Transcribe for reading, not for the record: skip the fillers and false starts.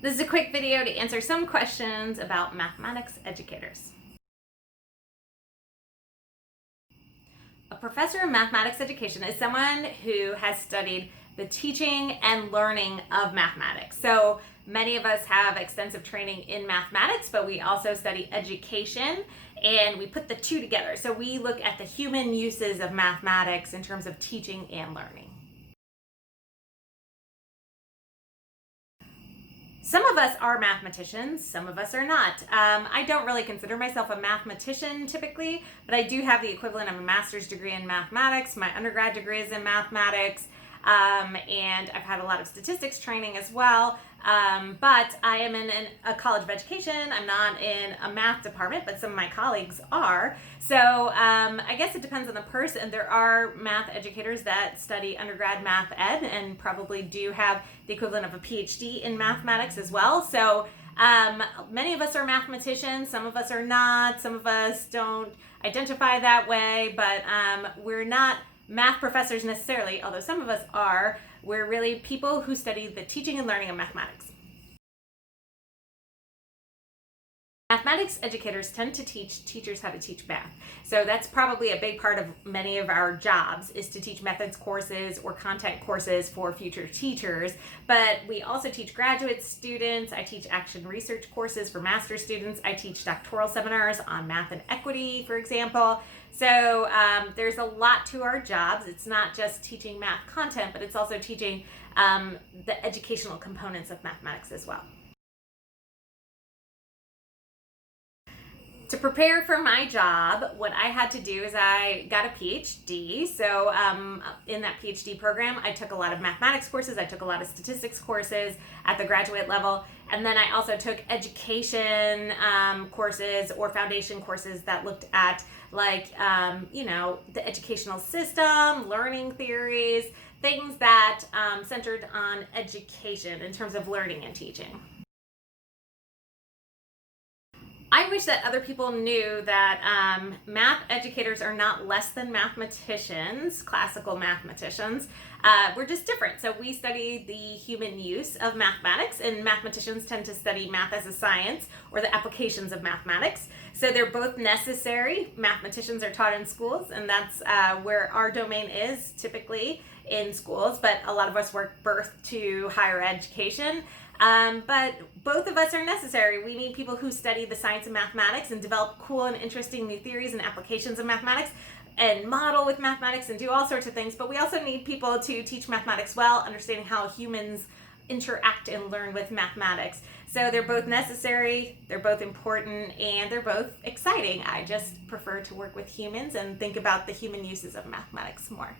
This is a quick video to answer some questions about mathematics educators. A professor of mathematics education is someone who has studied the teaching and learning of mathematics. So many of us have extensive training in mathematics, but we also study education and we put the two together. So we look at the human uses of mathematics in terms of teaching and learning. Some of us are mathematicians, some of us are not. I don't really consider myself a mathematician typically, but I do have the equivalent of a master's degree in mathematics. My undergrad degree is in mathematics, and I've had a lot of statistics training as well. But I am in a college of education. I'm not in a math department, but some of my colleagues are. So I guess it depends on the person. There are math educators that study undergrad math ed and probably do have the equivalent of a PhD in mathematics as well. So many of us are mathematicians, some of us are not, some of us don't identify that way, but we're not math professors necessarily, although some of us are. We're really people who study the teaching and learning of mathematics. Mathematics educators tend to teach teachers how to teach math. So that's probably a big part of many of our jobs, is to teach methods courses or content courses for future teachers. But we also teach graduate students. I teach action research courses for master's students. I teach doctoral seminars on math and equity, for example. So there's a lot to our jobs. It's not just teaching math content, but it's also teaching the educational components of mathematics as well. To prepare for my job, what I had to do is I got a PhD. So in that PhD program, I took a lot of mathematics courses. I took a lot of statistics courses at the graduate level. And then I also took education courses or foundation courses that looked at the educational system, learning theories, things that centered on education in terms of learning and teaching. I wish that other people knew that math educators are not less than mathematicians, classical mathematicians. We're just different. So we study the human use of mathematics, and mathematicians tend to study math as a science or the applications of mathematics. So they're both necessary. Mathematicians are taught in schools, and that's where our domain is typically, in schools, but a lot of us work birth to higher education. But both of us are necessary. We need people who study the science of mathematics and develop cool and interesting new theories and applications of mathematics and model with mathematics and do all sorts of things. But we also need people to teach mathematics well, understanding how humans interact and learn with mathematics. So they're both necessary, they're both important, and they're both exciting. I just prefer to work with humans and think about the human uses of mathematics more.